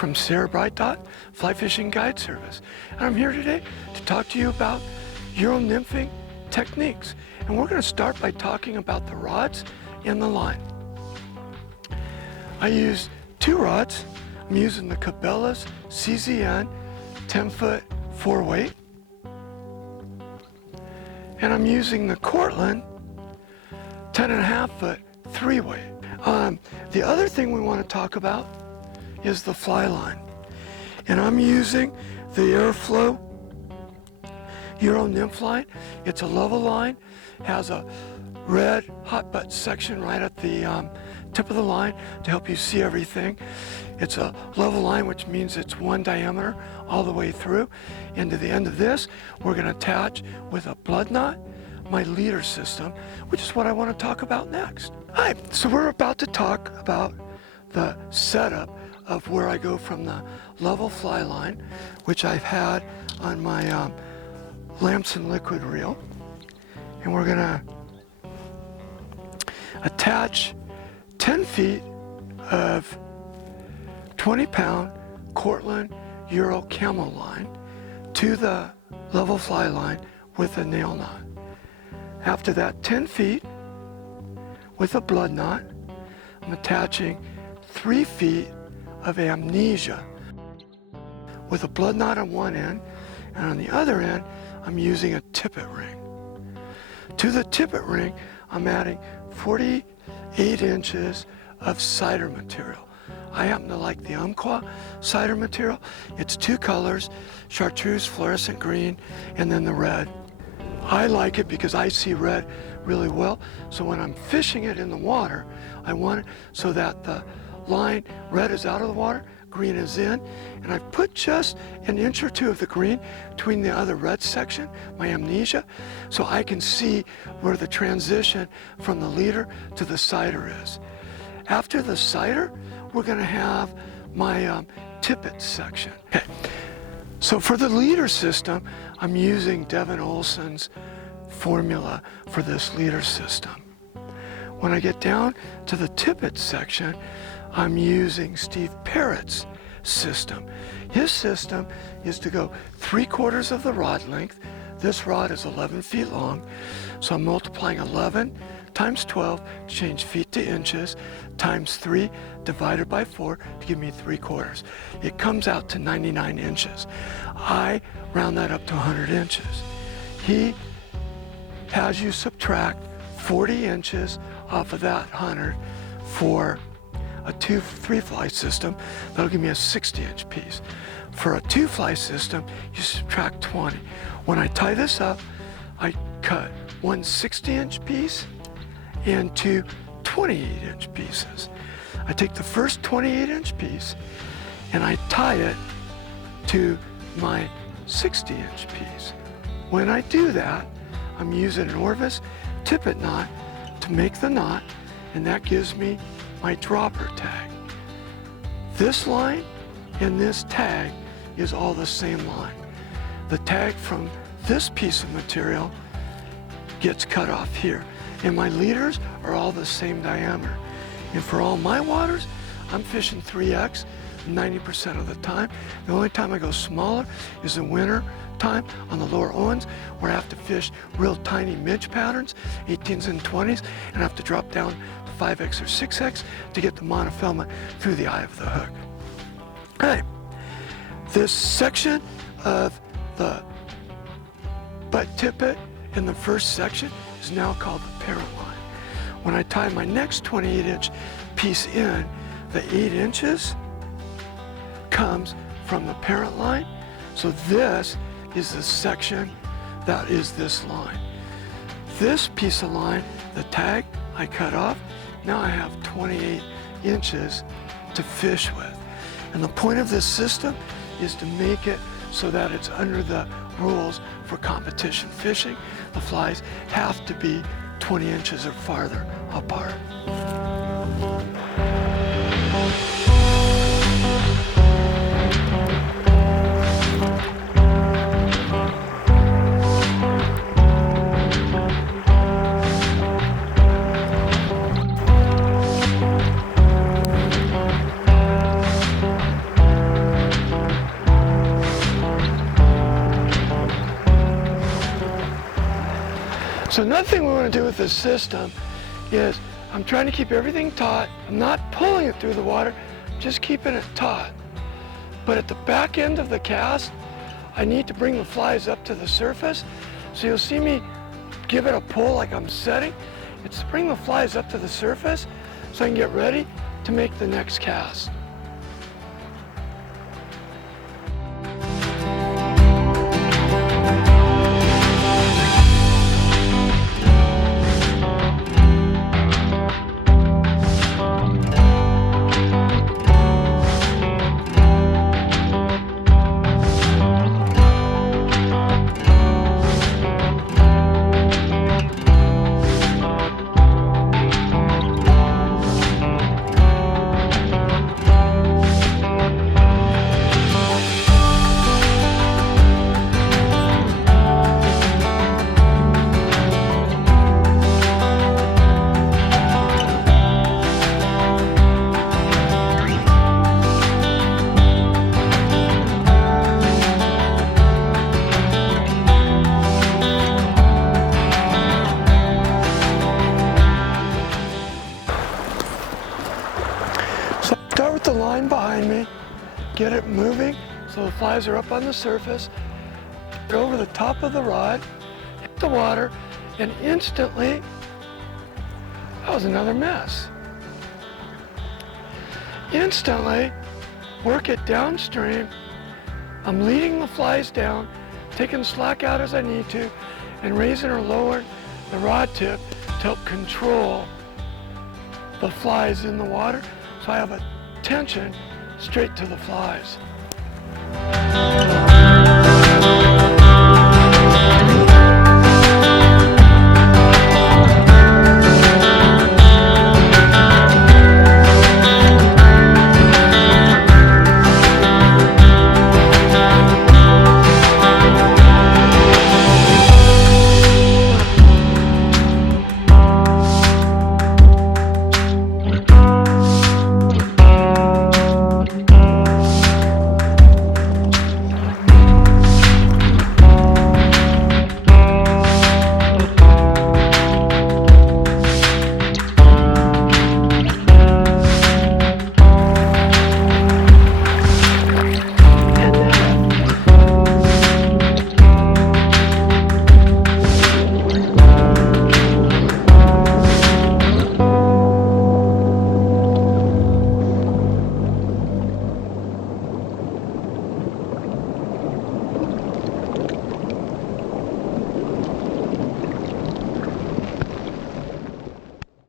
from Sarah Bright Fly Fishing Guide Service. And I'm here today to talk to you about Euro nymphing techniques. And we're going to start by talking about the rods and the line. I use two rods. I'm using the Cabela's CZN 10-foot 4-weight. And I'm using the Cortland 10.5-foot 3-weight. The other thing we want to talk about is the fly line. And I'm using the Airflow Euro nymph line. It's a level line, has a red hot butt section right at the tip of the line to help you see everything. It's a level line, which means it's one diameter all the way through. And to the end of this, we're going to attach with a blood knot my leader system, which is what I want to talk about next. Hi, so we're about to talk about the setup of where I go from the level fly line, which I've had on my Lamson liquid reel. And we're gonna attach 10 feet of 20-pound Cortland Euro camo line to the level fly line with a nail knot. After that 10 feet with a blood knot, I'm attaching 3 feet of amnesia with a blood knot on one end, and on the other end I'm using a tippet ring. To the tippet ring I'm adding 48 inches of cider material. I happen to like the Umpqua cider material. It's two colors, chartreuse, fluorescent green, and then the red. I like it because I see red really well, so when I'm fishing it in the water, I want it so that the line, red is out of the water, green is in, and I've put just an inch or two of the green between the other red section, my amnesia, so I can see where the transition from the leader to the cider is. After the cider, we're going to have my tippet section. Okay. So for the leader system, I'm using Devin Olson's formula for this leader system. When I get down to the tippet section, I'm using Steve Parrott's system. His system is to go 3/4 of the rod length. This rod is 11 feet long, so I'm multiplying 11 times 12 to change feet to inches, times 3 divided by 4 to give me 3/4. It comes out to 99 inches. I round that up to 100 inches. He has you subtract 40 inches off of that 100 for a 2-3 fly system. That'll give me a 60-inch piece. For a 2-fly system, you subtract 20. When I tie this up, I cut one 60-inch piece into 28-inch pieces. I take the first 28-inch piece and I tie it to my 60-inch piece. When I do that, I'm using an Orvis tippet knot to make the knot, and that gives me my dropper tag. This line and this tag is all the same line. The tag from this piece of material gets cut off here. And my leaders are all the same diameter. And for all my waters, I'm fishing 3X 90% of the time. The only time I go smaller is in winter time on the Lower Owens, where I have to fish real tiny midge patterns, 18s and 20s, and I have to drop down to 5X or 6X to get the monofilament through the eye of the hook. Okay, this section of the butt tippet in the first section is now called the parent line. When I tie my next 28-inch piece in, the 8 inches comes from the parent line. So this is the section that is this line. This piece of line, the tag I cut off, now I have 28 inches to fish with. And the point of this system is to make it so that it's under the rules for competition fishing. The flies have to be 20 inches or farther apart. So another thing we want to do with this system is I'm trying to keep everything taut. I'm not pulling it through the water, just keeping it taut. But at the back end of the cast, I need to bring the flies up to the surface. So you'll see me give it a pull like I'm setting. It's to bring the flies up to the surface so I can get ready to make the next cast. Start with the line behind me, get it moving so the flies are up on the surface, go over the top of the rod, hit the water, and instantly, that was another mess. Instantly, work it downstream. I'm leading the flies down, taking slack out as I need to, and raising or lowering the rod tip to help control the flies in the water, so I have a tension straight to the flies.